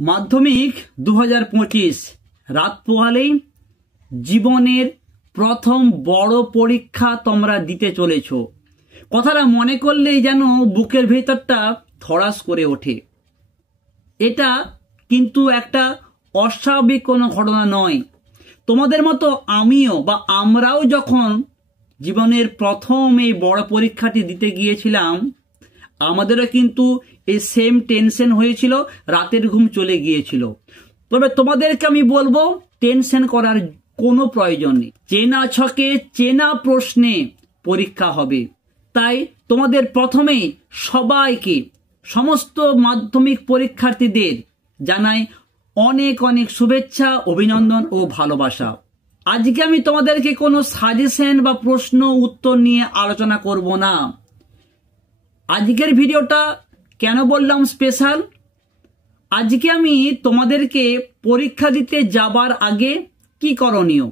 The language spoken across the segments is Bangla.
মাধ্যমিক 2025 রাত পোহালেই জীবনের প্রথম বড় পরীক্ষা তোমরা দিতে চলেছো। কথাটা মনে করলেই যেন বুকের ভেতরটা ধড়াস করে ওঠে। এটা কিন্তু একটা অস্বাভাবিক কোনো ঘটনা নয়। তোমাদের মতো আমিও বা আমরাও যখন জীবনের প্রথম এই বড় পরীক্ষাটি দিতে গিয়েছিলাম, আমাদেরও কিন্তু এই সেম টেনশন হয়েছিল, রাতের ঘুম চলে গিয়েছিল। তবে তোমাদেরকে আমি বলবো, টেনশন করার কোনো প্রয়োজন নেই। চেনা ছকে চেনা প্রশ্নে পরীক্ষা হবে। তাই তোমাদের প্রথমেই সবাইকে, সমস্ত মাধ্যমিক পরীক্ষার্থীদের জানাই অনেক অনেক শুভেচ্ছা, অভিনন্দন ও ভালোবাসা। আজকে আমি তোমাদেরকে কোনো সাজেশন বা প্রশ্ন উত্তর নিয়ে আলোচনা করব না। আজকের ভিডিওটা কেন বললাম স্পেশাল? আজকে আমি তোমাদেরকে পরীক্ষা দিতে যাবার আগে কি করণীয়,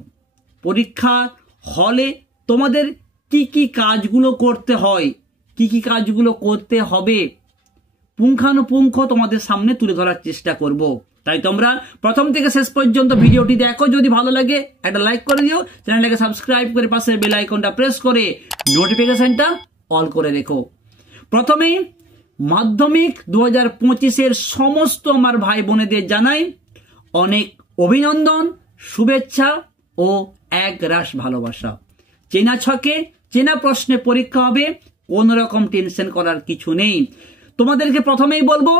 পরীক্ষা হলে তোমাদের কি কি কাজগুলো করতে হয়, কি কি কাজগুলো করতে হবে, পুঙ্খানুপুঙ্খ তোমাদের সামনে তুলে ধরার চেষ্টা করব। তাই তোমরা প্রথম থেকে শেষ পর্যন্ত ভিডিওটি দেখো। যদি ভালো লাগে একটা লাইক করে দিও, চ্যানেলটাকে সাবস্ক্রাইব করে পাশের বেল আইকনটা প্রেস করে নোটিফিকেশনটা অল করে রেখো। প্রথমেই মাধ্যমিক 2025-এর সমস্ত আমার ভাই বোনেদের জানাই অনেক অভিনন্দন, শুভেচ্ছা ও এক রাশ ভালোবাসা। চেনা ছকে চেনা প্রশ্নে পরীক্ষা হবে, কোনো রকম টেনশন করার কিছু নেই। তোমাদেরকে প্রথমেই বলবো,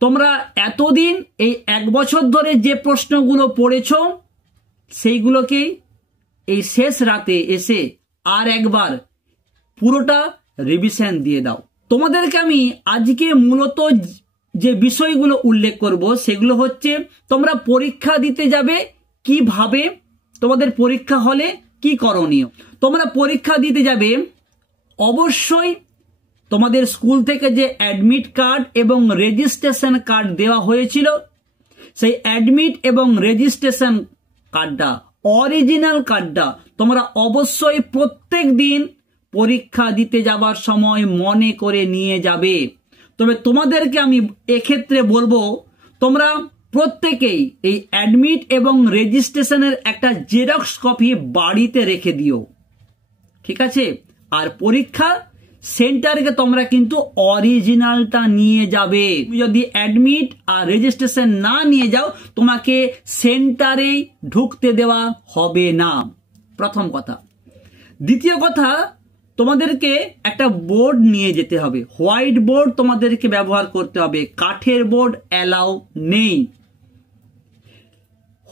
তোমরা এতদিন এই 1 বছর ধরে যে প্রশ্নগুলো পড়েছ, সেইগুলোকে এই শেষ রাতে এসে আর একবার পুরোটা রিভিশন দিয়ে দাও। তোমাদেরকে আমি আজকে মূলত যে বিষয়গুলো উল্লেখ করব সেগুলো হচ্ছে, তোমরা পরীক্ষা দিতে যাবে কিভাবে, তোমাদের পরীক্ষা হলে কি করণীয়। তোমরা পরীক্ষা দিতে যাবে, অবশ্যই তোমাদের স্কুল থেকে যে অ্যাডমিট কার্ড এবং রেজিস্ট্রেশন কার্ড দেওয়া হয়েছিল, সেই অ্যাডমিট এবং রেজিস্ট্রেশন কার্ডটা, অরিজিনাল কার্ডটা তোমরা অবশ্যই প্রত্যেক দিন পরীক্ষা দিতে যাবার সময় মনে করে নিয়ে যাবে। তবে তোমাদেরকে আমি এক্ষেত্রে বলবো, তোমরা প্রত্যেকেই এই অ্যাডমিট এবং রেজিস্ট্রেশনের একটা জেরক্স কপি বাড়িতে রেখে দিও, ঠিক আছে? আর পরীক্ষা সেন্টারকে তোমরা কিন্তু অরিজিনালটা নিয়ে যাবে। তুমি যদি অ্যাডমিট আর রেজিস্ট্রেশন না নিয়ে যাও, তোমাকে সেন্টারে ঢুকতে দেওয়া হবে না, প্রথম কথা। দ্বিতীয় কথা, তোমাদেরকে একটা বোর্ড নিয়ে যেতে হবে, হোয়াইট বোর্ড তোমাদেরকে ব্যবহার করতে হবে, কাঠের বোর্ড অ্যালাউ নেই।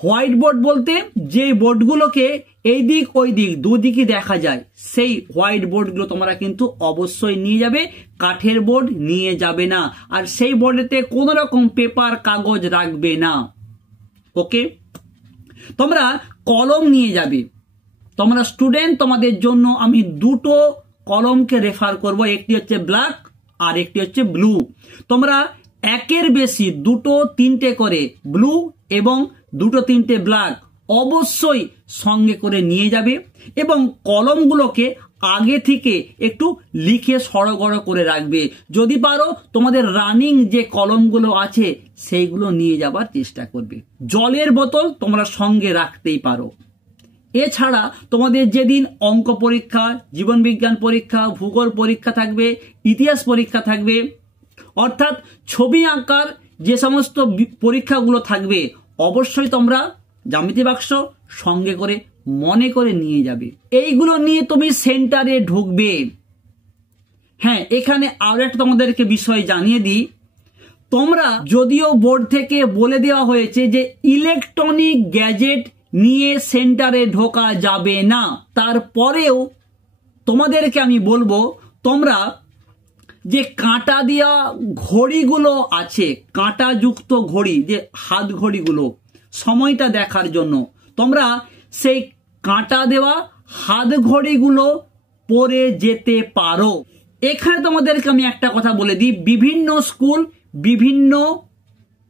হোয়াইট বোর্ড বলতে যে বোর্ডগুলোকে এই দিক ওই দিক দুদিকে দেখা যায়, সেই হোয়াইট বোর্ডগুলো তোমরা কিন্তু অবশ্যই নিয়ে যাবে, কাঠের বোর্ড নিয়ে যাবে না। আর সেই বোর্ডেতে কোনো রকম পেপার কাগজ রাখবে না, ওকে? তোমরা কলম নিয়ে যাবে। তোমরা স্টুডেন্ট, তোমাদের জন্য আমি দুটো কলমকে রেফার করব, একটি হচ্ছে ব্ল্যাক আর একটি হচ্ছে ব্লু। তোমরা একের বেশি 2-3টে করে ব্লু এবং 2-3টে ব্ল্যাক অবশ্যই সঙ্গে করে নিয়ে যাবে, এবং কলমগুলোকে আগে থেকে একটু লিখে সড়গড় করে রাখবে। যদি পারো তোমাদের রানিং যে কলমগুলো আছে সেইগুলো নিয়ে যাবার চেষ্টা করবে। জলের বোতল তোমরা সঙ্গে রাখতেই পারো। এছাড়া তোমাদের যেদিন অঙ্ক পরীক্ষা, জীবন বিজ্ঞান পরীক্ষা, ভূগোল পরীক্ষা থাকবে, ইতিহাস পরীক্ষা থাকবে, অর্থাৎ ছবি আঁকার যে সমস্ত পরীক্ষাগুলো থাকবে, অবশ্যই তোমরা জ্যামিতি বাক্স সঙ্গে করে মনে করে নিয়ে যাবে। এইগুলো নিয়ে তুমি সেন্টারে ঢুকবে। হ্যাঁ, এখানে আরো একটা তোমাদেরকে বিষয় জানিয়ে দিই, তোমরা যদিও বোর্ড থেকে বলে দেওয়া হয়েছে যে ইলেকট্রনিক গ্যাজেট নিয়ে সেন্টারে ঢোকা যাবে না, তারপরেও তোমাদেরকে আমি বলবো, তোমরা যে কাঁটা দেওয়া ঘড়িগুলো আছে, কাঁটাযুক্ত ঘড়ি, যে হাত ঘড়িগুলো সময়টা দেখার জন্য, তোমরা সেই কাঁটা দেওয়া হাত ঘড়িগুলো পরে যেতে পারো। এখানে তোমাদেরকে আমি একটা কথা বলে দিই, বিভিন্ন স্কুল বিভিন্ন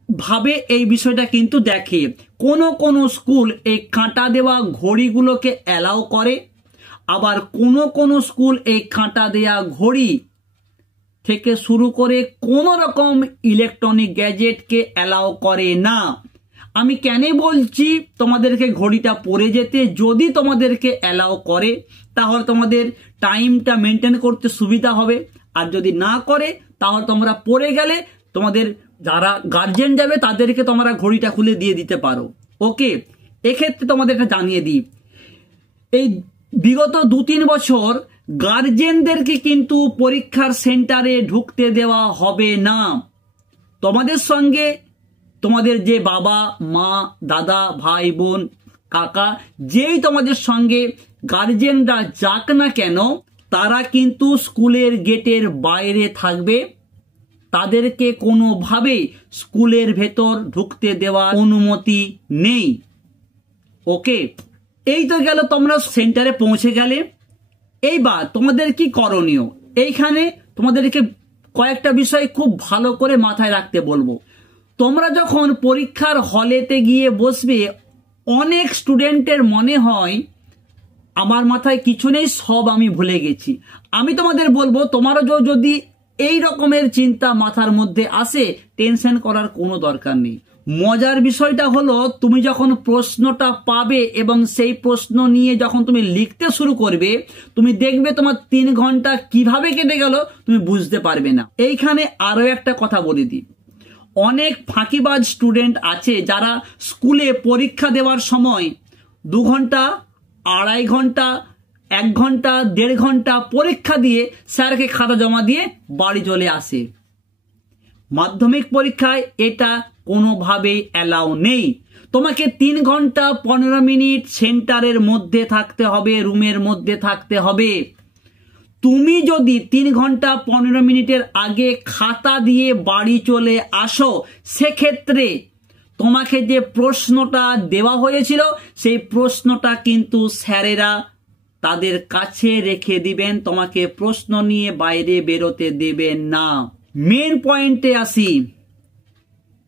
ভাবে এই বিষয়টা কিন্তু দেখে। কোন স্কুল এই কাঁটা দেওয়া ঘড়িগুলোকে অ্যালাউ করে, আবার কোন স্কুল এই কাঁটা দেওয়া ঘড়ি থেকে শুরু করে কোনো রকম ইলেকট্রনিক গ্যাজেটকে অ্যালাউ করে না। আমি কেন বলছি তোমাদেরকে ঘড়িটা পরে যেতে, যদি তোমাদেরকে অ্যালাউ করে তাহলে তোমাদের টাইমটা মেনটেন করতে সুবিধা হবে, আর যদি না করে তাহলে তোমরা পরে গেলে তোমাদের যারা গার্জেন যাবে তাদেরকে তোমরা ঘড়িটা খুলে দিয়ে দিতে পারো। ওকে, এক্ষেত্রে তোমাদের একটা জানিয়ে দিই, এই বিগত 2-3 বছর গার্জেনদেরকে কিন্তু পরীক্ষার সেন্টারে ঢুকতে দেওয়া হবে না। তোমাদের সঙ্গে তোমাদের যে বাবা মা দাদা ভাই বোন কাকা যেই তোমাদের সঙ্গে গার্জেনরা যাক না কেন, তারা কিন্তু স্কুলের গেটের বাইরে থাকবে। তাদেরকে কোনোভাবে স্কুলের ভেতর ঢুকতে দেওয়ার অনুমতি নেই। ওকে, এই তো গেল, তোমরা সেন্টারে পৌঁছে গেলে। এইবার তোমাদের কি করণীয়, এইখানে তোমাদেরকে কয়েকটা বিষয় খুব ভালো করে মাথায় রাখতে বলবো। তোমরা যখন পরীক্ষার হলেতে গিয়ে বসবে, অনেক স্টুডেন্টের মনে হয় আমার মাথায় কিছু নেই, সব আমি ভুলে গেছি। আমি তোমাদের বলবো, তোমারও যদি এই রকমের চিন্তা মাথার মধ্যে আসে, টেনশন করার কোনো দরকার নেই। মজার বিষয়টা হলো, তুমি যখন প্রশ্নটা পাবে এবং সেই প্রশ্ন নিয়ে যখন তুমি লিখতে শুরু করবে, তুমি দেখবে তোমার 3 ঘন্টা কিভাবে কেটে গেল তুমি বুঝতে পারবে না। এইখানে আরো একটা কথা বলে দিই, অনেক ফাঁকিবাজ স্টুডেন্ট আছে যারা স্কুলে পরীক্ষা দেওয়ার সময় 2 ঘন্টা 2.5 ঘন্টা 1 ঘন্টা 1.5 ঘন্টা পরীক্ষা দিয়ে স্যারকে খাতা জমা দিয়ে বাড়ি চলে আসে। মাধ্যমিক পরীক্ষায় এটা কোনোভাবেই অ্যালাউ নেই। তোমাকে 3 ঘন্টা 15 মিনিট সেন্টারের মধ্যে থাকতে হবে, রুমের মধ্যে থাকতে হবে। তুমি যদি 3 ঘন্টা 15 মিনিটের আগে খাতা দিয়ে বাড়ি চলে আসো, সেক্ষেত্রে তোমাকে যে প্রশ্নটা দেওয়া হয়েছিল সেই প্রশ্নটা কিন্তু স্যারেরা তাদের কাছে রেখে দিবেন, তোমাকে প্রশ্ন নিয়ে বাইরে বেরোতে দেবেন না। মেন পয়েন্টে আসি,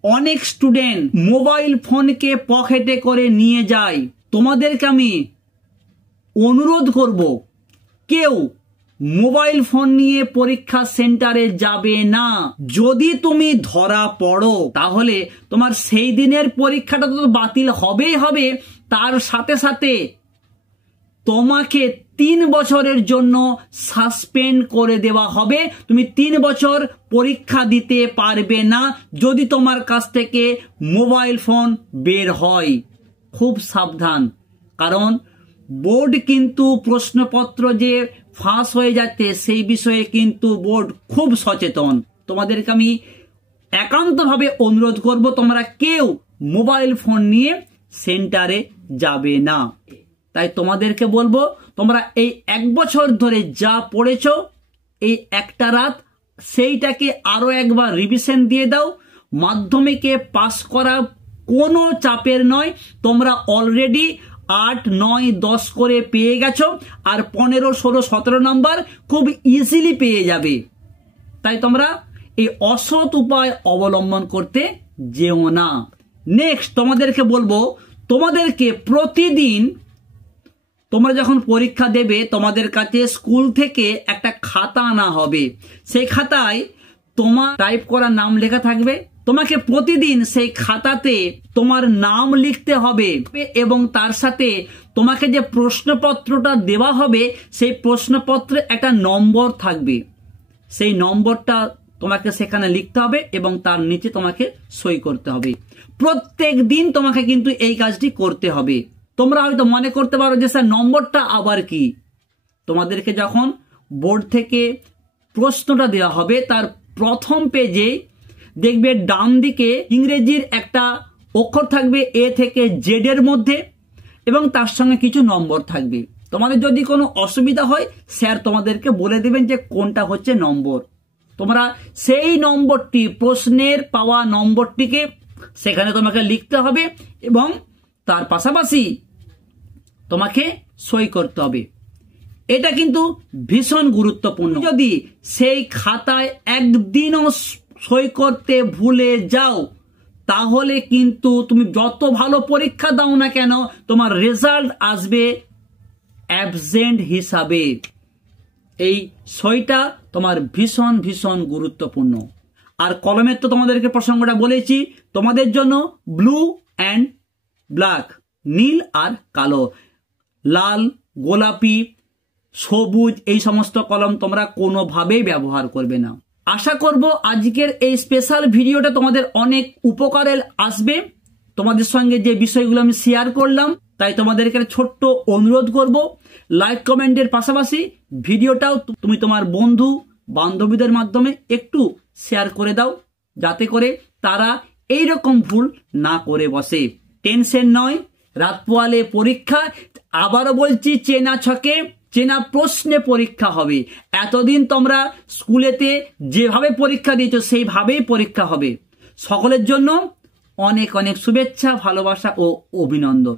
অনেক স্টুডেন্ট মোবাইল ফোনকে পকেটে করে নিয়ে যায়। তোমাদেরকে আমি অনুরোধ করব, কেউ মোবাইল ফোন নিয়ে পরীক্ষা সেন্টারে যাবে না। যদি তুমি ধরা পড়ো তাহলে তোমার সেই দিনের পরীক্ষাটা তো বাতিল হবেই হবে, তার সাথে সাথে তোমাকে 3 বছরের জন্য সাসপেন্ড করে দেওয়া হবে। তুমি 3 বছর পরীক্ষা দিতে পারবে না যদি তোমার কাছ থেকে মোবাইল ফোন বের হয়। খুব সাবধান, কারণ বোর্ড কিন্তু প্রশ্নপত্র যে ফাঁস হয়ে যাচ্ছে সেই বিষয়ে কিন্তু বোর্ড খুব সচেতন। তোমাদেরকে আমি একান্তভাবে অনুরোধ করব, তোমরা কেউ মোবাইল ফোন নিয়ে সেন্টারে যাবে না। তাই তোমাদেরকে বলবো, তোমরা এই 1 বছর ধরে যা পড়েছো, এই একটা রাত সেইটাকে আরো একবার রিভিশন দিয়ে দাও। মাধ্যমিকে পাস করা কোনো চাপের নয়, তোমরা অলরেডি 8, 9, 10 করে পেয়ে গেছো, আর 15, 16, 17 নম্বর খুব ইজিলি পেয়ে যাবে। তাই তোমরা এই অসৎ উপায় অবলম্বন করতে যেও না। নেক্সট তোমাদেরকে বলবো, তোমাদেরকে প্রতিদিন তোমরা যখন পরীক্ষা দেবে, তোমাদের কাছে স্কুল থেকে একটা খাতা আনা হবে। সেই খাতায় তোমার টাইপ করা নাম লেখা থাকবে। তোমাকে প্রতিদিন সেই খাতাতে তোমার নাম লিখতে হবে এবং তার সাথে তোমাকে যে প্রশ্নপত্রটা দেওয়া হবে সেই প্রশ্নপত্রে একটা নম্বর থাকবে। সেই নম্বরটা তোমাকে সেখানে লিখতে হবে এবং তার নিচে তোমাকে সই করতে হবে। প্রত্যেক দিন তোমাকে কিন্তু এই কাজটি করতে হবে। তোমরা হয়তো মনে করতে পারো যে স্যার নম্বরটা আবার কি। তোমাদেরকে যখন বোর্ড থেকে প্রশ্নটা দেওয়া হবে, তার প্রথম পেজে দেখবে ডান দিকে ইংরেজির একটা অক্ষর থাকবে এ থেকে জেড এর মধ্যে, এবং তার সঙ্গে কিছু নম্বর থাকবে। তোমাদের যদি কোনো অসুবিধা হয় স্যার তোমাদেরকে বলে দেবেন যে কোনটা হচ্ছে নম্বর। তোমরা সেই নম্বরটি, প্রশ্নের পাওয়া নম্বরটিকে সেখানে তোমাকে লিখতে হবে এবং তার পাশাপাশি তোমাকে সই করতে হবে। এটা কিন্তু ভীষণ গুরুত্বপূর্ণ। যদি সেই খাতায় একদিনও সই করতে ভুলে যাও তাহলে কিন্তু তুমি যত ভালো পরীক্ষা দাও না কেন, তোমার রেজাল্ট আসবে অ্যাবসেন্ট হিসাবে। এই সইটা তোমার ভীষণ ভীষণ গুরুত্বপূর্ণ। আর কলমের তো তোমাদেরকে প্রসঙ্গটা বলেছি, তোমাদের জন্য ব্লু অ্যান্ড ব্ল্যাক, নীল আর কালো, লাল, গোলাপি, সবুজ এই সমস্ত কলম তোমরা কোনোভাবেই ব্যবহার করবে না। আশা করব আজকের এই স্পেশাল ভিডিওটা তোমাদের অনেক উপকারে আসবে। তোমাদের সঙ্গে যে বিষয়গুলো আমি শেয়ার করলাম, তাই তোমাদেরকে ছোট্ট অনুরোধ করব, লাইক কমেন্টের পাশাপাশি ভিডিওটাও তুমি তোমার বন্ধু বান্ধবীদের মাধ্যমে একটু শেয়ার করে দাও, যাতে করে তারা এইরকম ভুল না করে বসে। টেনশন নয়, রাত পোয়ালে পরীক্ষা, আবারও বলছি চেনা ছকে চেনা প্রশ্নে পরীক্ষা হবে। এতদিন তোমরা স্কুলেতে যেভাবে পরীক্ষা দিয়েছো সেইভাবেই পরীক্ষা হবে। সকলের জন্য অনেক অনেক শুভেচ্ছা, ভালোবাসা ও অভিনন্দন।